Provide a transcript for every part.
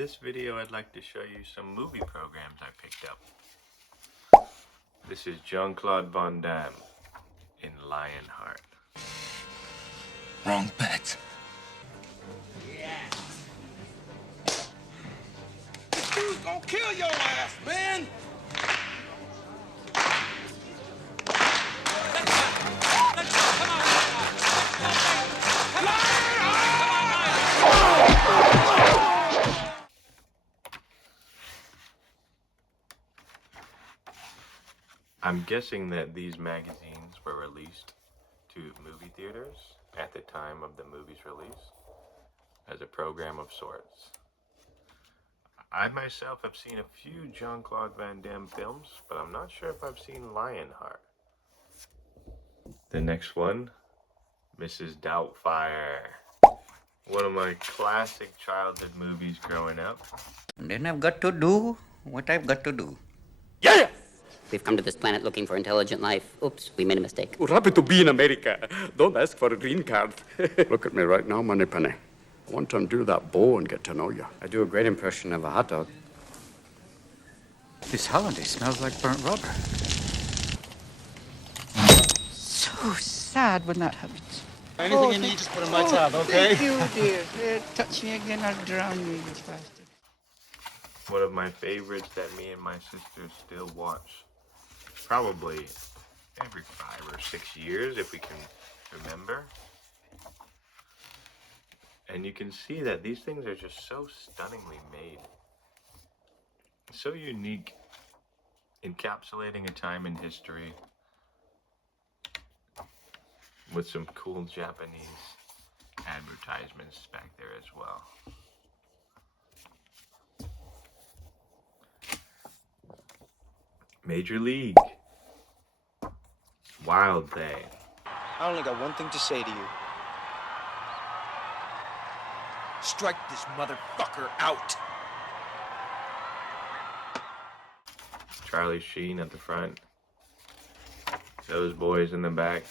this video, I'd like to show you some movie programs I picked up. This is Jean-Claude Van Damme in Lionheart. Wrong bet. Yeah. This dude's gonna kill your ass, man! I'm guessing that these magazines were released to movie theaters at the time of the movie's release as a program of sorts. I myself have seen a few Jean-Claude Van Damme films, but I'm not sure if I've seen Lionheart. The next one, Mrs. Doubtfire. One of my classic childhood movies growing up. And then I've got to do what I've got to do. Yeah! We've come to this planet looking for intelligent life. Oops, we made a mistake. We're happy to be in America. Don't ask for a green card. Look at me right now, Moneypenny. I want to undo that bow and get to know you. I do a great impression of a hot dog. This holiday smells like burnt rubber. So sad when that happens. Anything you need, just put in my tab, okay? Thank you, dear. Touch me again, I'll drown you, you bastard. One of my favorites that me and my sister still watch. Probably every 5 or 6 years, if we can remember. And you can see that these things are just so stunningly made. So unique, encapsulating a time in history with some cool Japanese advertisements back there as well. Major League. Wild Thing. I only got one thing to say to you. Strike this motherfucker out! Charlie Sheen at the front. Those boys in the back.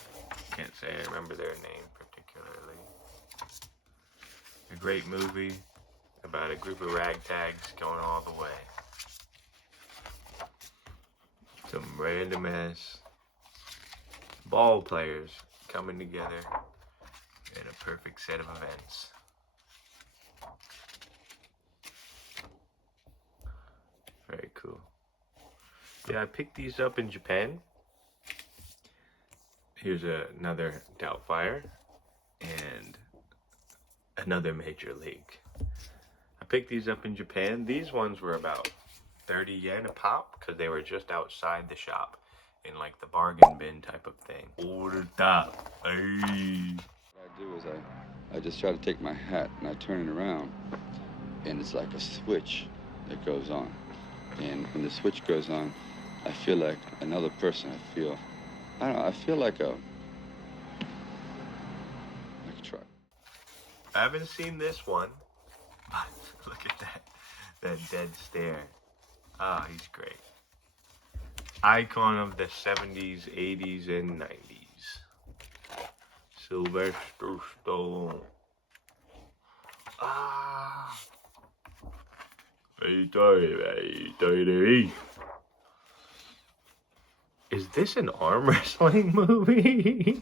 Can't say I remember their name particularly. A great movie about a group of ragtags going all the way. Some random ass ball players coming together in a perfect set of events. Very cool. Yeah, I picked these up in Japan. Here's another Doubtfire and another Major League. I picked these up in Japan. These ones were about 30 yen a pop because they were just outside the shop in like the bargain bin type of thing. Order top. Hey. What I do is I just try to take my hat and I turn it around and it's like a switch that goes on. And when the switch goes on, I feel like another person. I don't know, I feel like a truck. I haven't seen this one, but look at that dead stare. Ah, he's great. Icon of the 70s, 80s, and 90s. Sylvester Stallone. Ah. Is this an arm wrestling movie?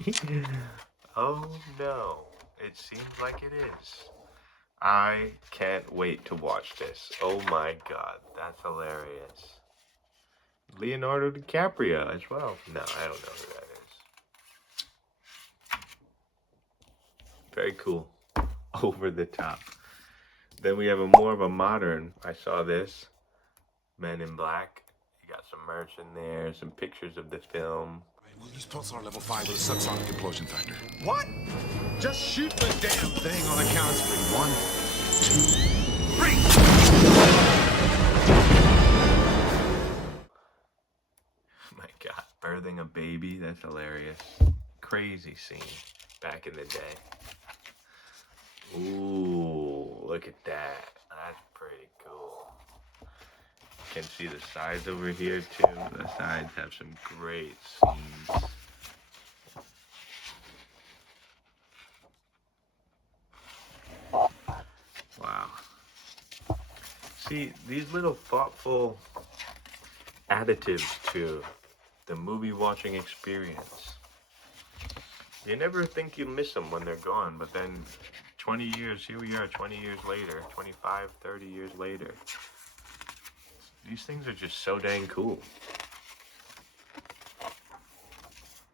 Oh no, it seems like it is. I can't wait to watch this. Oh my god, that's hilarious. Leonardo DiCaprio as well. No, I don't know who that is. Very cool. Over the top. Then we have more of a modern. I saw this. Men in Black. You got some merch in there, some pictures of the film. We'll use pulsar level 5 with a subsonic implosion factor. What? Just shoot the damn thing on the count of 3. 1, 2, 3. My god, birthing a baby, that's hilarious. Crazy scene back in the day. Ooh, look at that. That's pretty cool. You can see the sides over here too. The sides have some great scenes. Wow. See, these little thoughtful additives to the movie watching experience. You never think you miss them when they're gone, but then 20 years, here we are 20 years later, 25, 30 years later. These things are just so dang cool.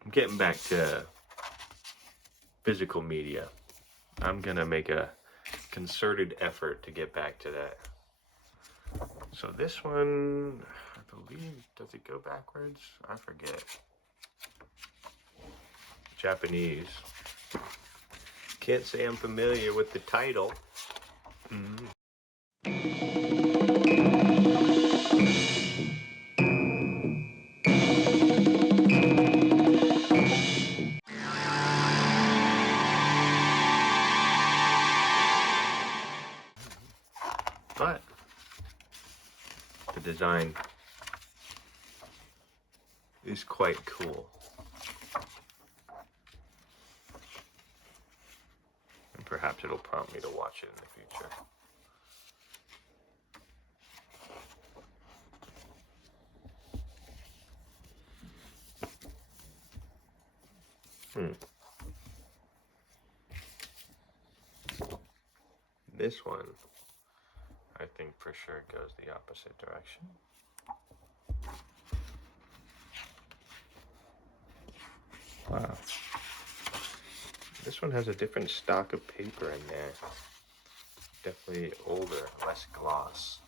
I'm getting back to physical media. I'm gonna make a concerted effort to get back to that. So this one, I believe, does it go backwards? I forget. Japanese. Can't say I'm familiar with the title. But the design is quite cool. And perhaps it'll prompt me to watch it in the future. This one, I think for sure goes the opposite direction. Wow. This one has a different stock of paper in there. Definitely older, less gloss.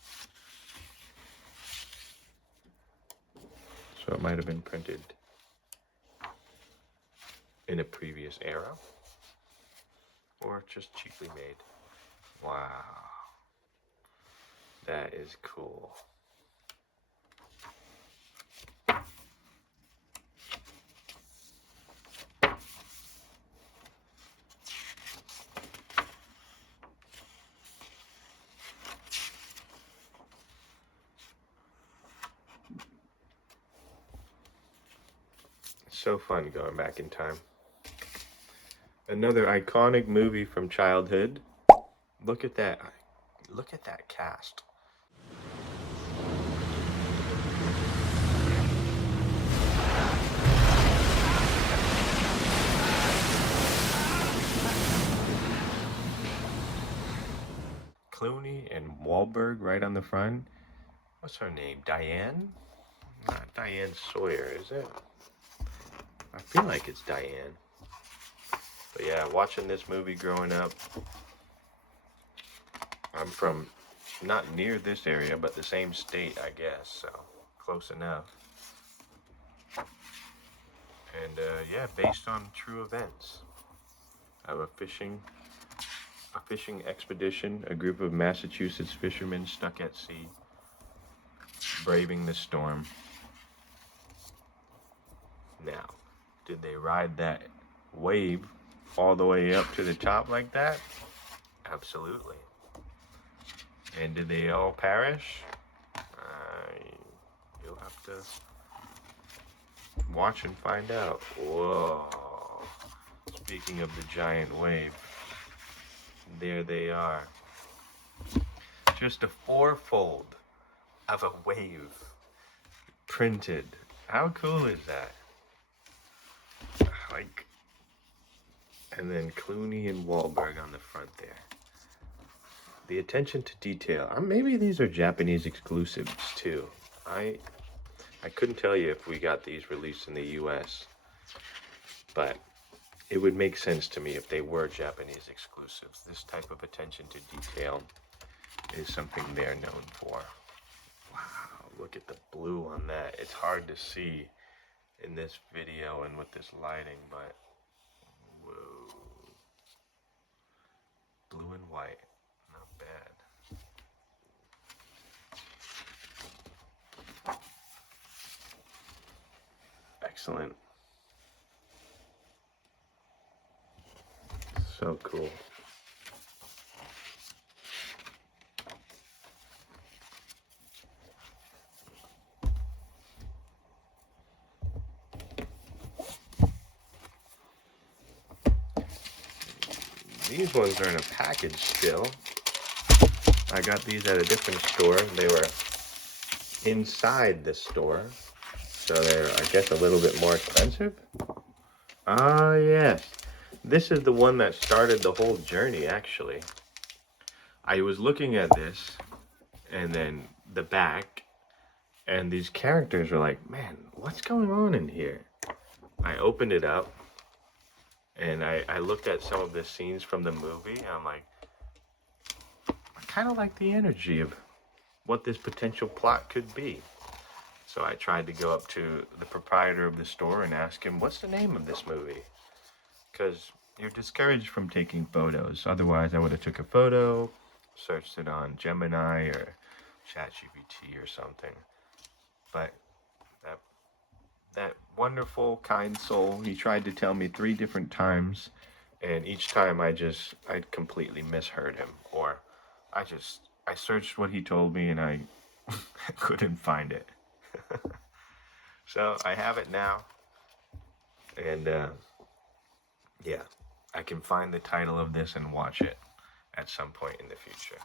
So it might have been printed in a previous era, or just cheaply made. Wow. That is cool. It's so fun going back in time. Another iconic movie from childhood. Look at that. Look at that cast. Clooney and Wahlberg right on the front. What's her name? Diane? Not Diane Sawyer, is it? I feel like it's Diane. But yeah, watching this movie growing up, I'm from not near this area, but the same state, I guess, so close enough. And yeah, based on true events of a fishing expedition, a group of Massachusetts fishermen stuck at sea, braving the storm. Now, did they ride that wave all the way up to the top like that? Absolutely. And did they all perish? You'll have to watch and find out. Whoa. Speaking of the giant wave, there they are. Just a fourfold of a wave printed. How cool is that? Like, and then Clooney and Wahlberg on the front there. The attention to detail. Maybe these are Japanese exclusives too. I couldn't tell you if we got these released in the US, but it would make sense to me if they were Japanese exclusives. This type of attention to detail is something they're known for. Wow, look at the blue on that. It's hard to see in this video and with this lighting, but whoa. Blue and white. Not bad. Excellent. So cool. These ones are in a package still. I got these at a different store. They were inside the store, so they're, I guess, a little bit more expensive. Ah, yes. This is the one that started the whole journey, actually. I was looking at this, and then the back, and these characters were like, man, what's going on in here? I opened it up, and I looked at some of the scenes from the movie, and I'm like, I kind of like the energy of what this potential plot could be. So I tried to go up to the proprietor of the store and ask him, what's the name of this movie? Because you're discouraged from taking photos. Otherwise, I would have took a photo, searched it on Gemini or ChatGPT or something. But that wonderful, kind soul, he tried to tell me 3 different times, and each time I completely misheard him, or I searched what he told me and I couldn't find it. So I have it now, and yeah, I can find the title of this and watch it at some point in the future.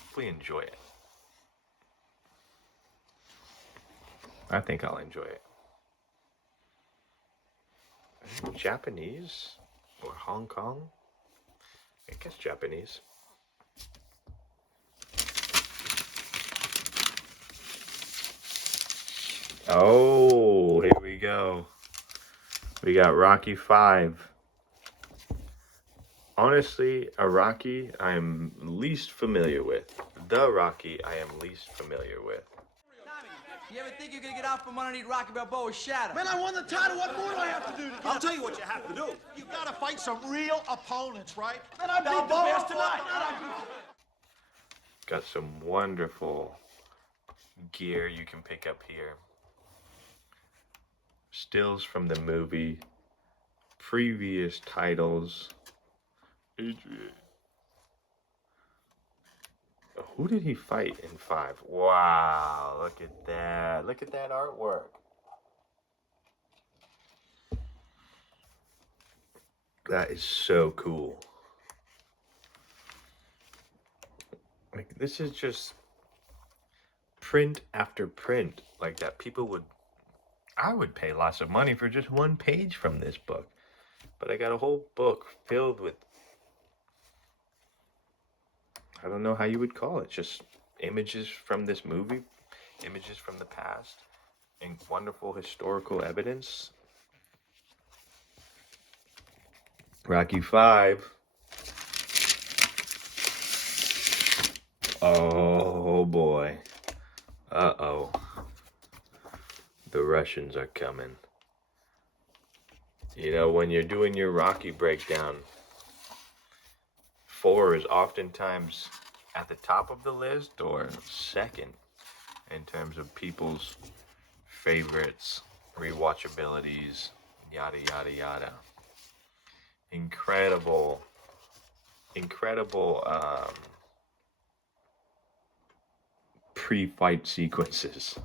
Hopefully enjoy it. I think I'll enjoy it. Japanese or Hong Kong? I guess Japanese. Oh, here we go. We got Rocky 5. Honestly, a Rocky I am least familiar with. The Rocky I am least familiar with. You ever think you're gonna get out from underneath Rocky Balboa's shadow? Man, I won the title. What more do I have to do? I'll tell you what you have to do. You gotta fight some real opponents, right? Man, I beat the best tonight. Got some wonderful gear you can pick up here. Stills from the movie, previous titles. Adrian. Who did he fight in 5? Wow, look at that. Look at that artwork. That is so cool. Like, this is just print after print like that. I would pay lots of money for just one page from this book. But I got a whole book filled with, I don't know how you would call it, just images from this movie, images from the past, and wonderful historical evidence. Rocky 5. Oh boy. Uh-oh. The Russians are coming. You know, when you're doing your Rocky breakdown, 4 is oftentimes at the top of the list or second in terms of people's favorites, rewatchabilities, yada, yada, yada. Incredible pre-fight sequences.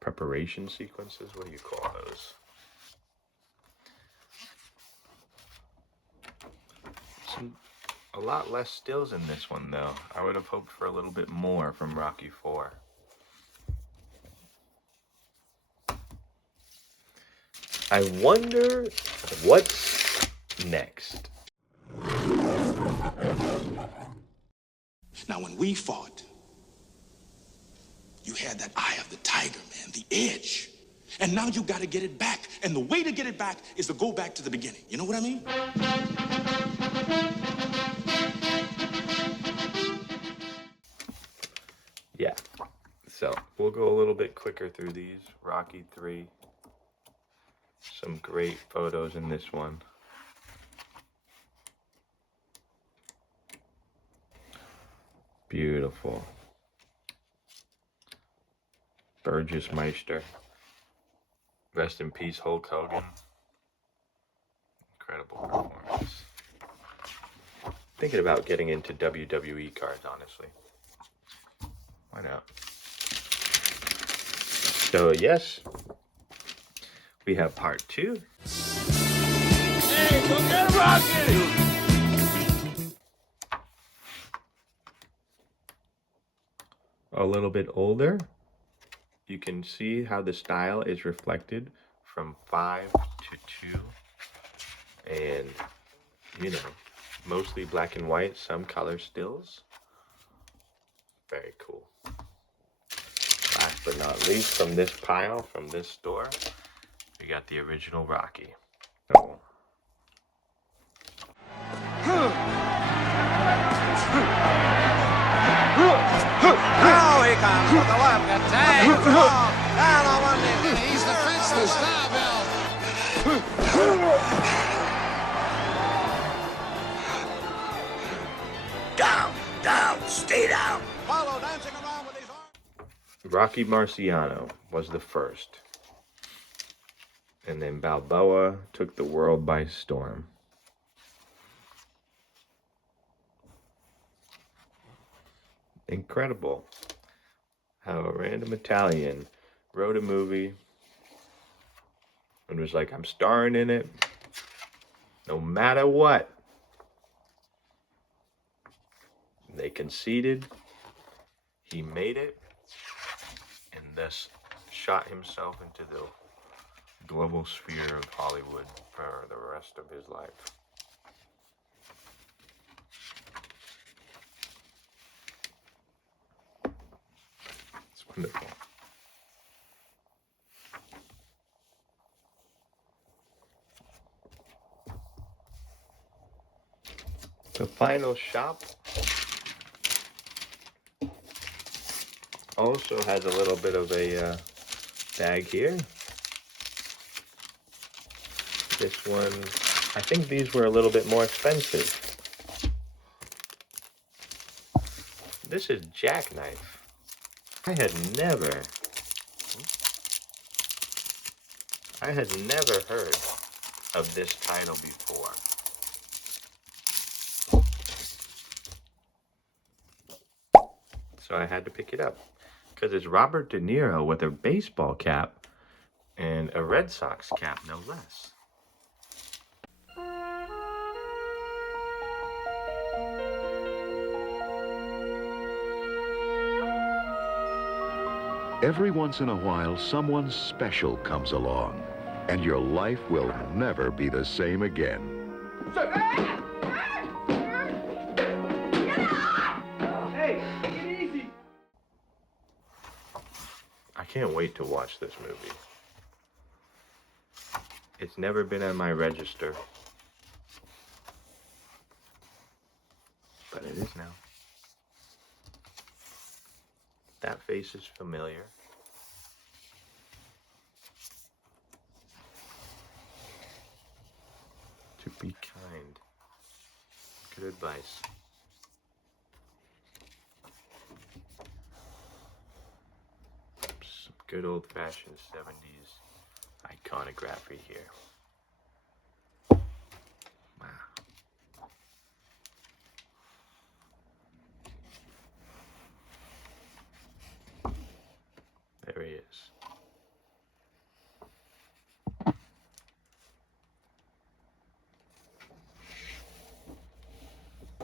Preparation sequences, what do you call those? A lot less stills in this one though. I would have hoped for a little bit more from Rocky 4. I wonder what's next. Now, when we fought, you had that eye of the tiger, man, the edge. And now you got to get it back. And the way to get it back is to go back to the beginning. You know what I mean? Yeah. So, we'll go a little bit quicker through these. Rocky 3. Some great photos in this one. Beautiful. Burgess Meister. Rest in peace, Hulk Hogan. Incredible performance. Thinking about getting into WWE cards, honestly. Why not? So, yes, we have part 2. Hey, go get Rocky! A little bit older. You can see how the style is reflected from 5 to 2. And, you know, mostly black and white, some color stills. Very cool. Last but not least, from this pile, from this store, we got the original Rocky. So, Now he comes with the left and tag. Down on one knee. He's the fenceless now, Bill. Down, down, stay down. Follow dancing around with his arms. Rocky Marciano was the first. And then Balboa took the world by storm. Incredible how a random Italian wrote a movie and was like, I'm starring in it no matter what. They conceded, he made it, and thus shot himself into the global sphere of Hollywood for the rest of his life. It's wonderful. The final shop also has a little bit of a bag here. This one, I think these were a little bit more expensive. This is Jacknife. I had never heard of this title before. So I had to pick it up because it's Robert De Niro with a baseball cap and a Red Sox cap, no less. Every once in a while, someone special comes along, and your life will never be the same again. Hey, take it easy. I can't wait to watch this movie. It's never been on my register, but it is now. That face is familiar. To be kind. Good advice. Some good old-fashioned 70s iconography here. Wow. There he is.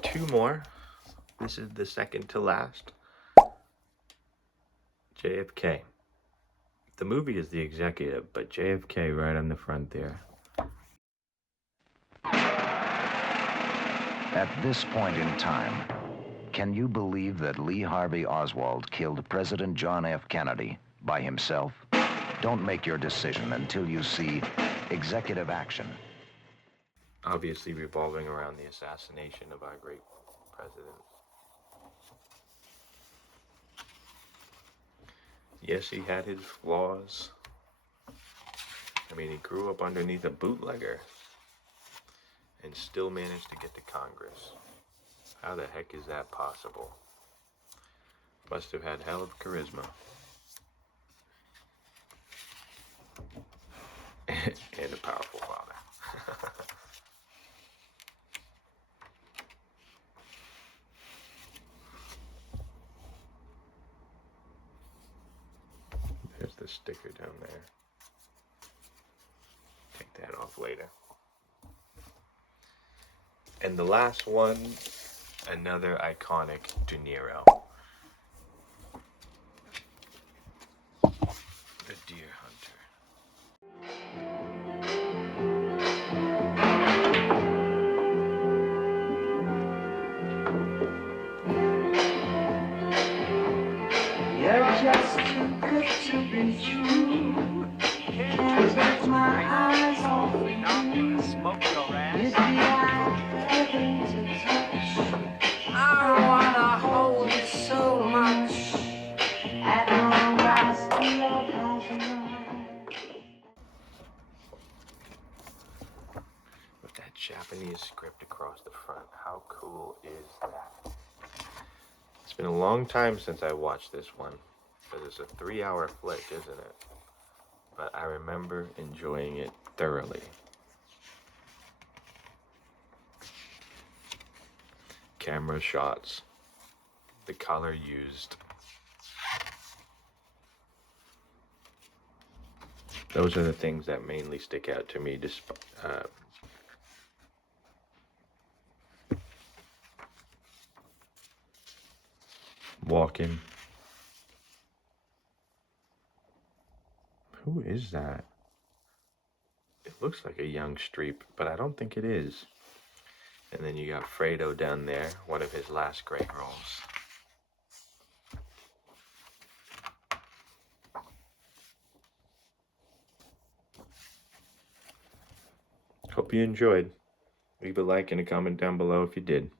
Two more. This is the second to last. JFK. The movie is the executive, but JFK right on the front there. At this point in time, can you believe that Lee Harvey Oswald killed President John F. Kennedy by himself? Don't make your decision until you see executive action. Obviously revolving around the assassination of our great president. Yes, he had his flaws. I mean, he grew up underneath a bootlegger and still managed to get to Congress. How the heck is that possible? Must have had hell of charisma. And a powerful father. There's the sticker down there. Take that off later. And the last one, another iconic De Niro. The Deer Hunter. You're just too good to be true. Can't take my eyes off of you. Smoke your ass. You'd be out heaven to touch. I wanna hold you so much. At long last, love has arrived. With that Japanese script across the front, how cool is that? It's been a long time since I watched this one, because it's a 3-hour flick, isn't it? But I remember enjoying it thoroughly. Camera shots, the color used. Those are the things that mainly stick out to me. Walking. Who is that? It looks like a young Streep, but I don't think it is. And then you got Fredo down there, one of his last great roles. Hope you enjoyed. Leave a like and a comment down below if you did.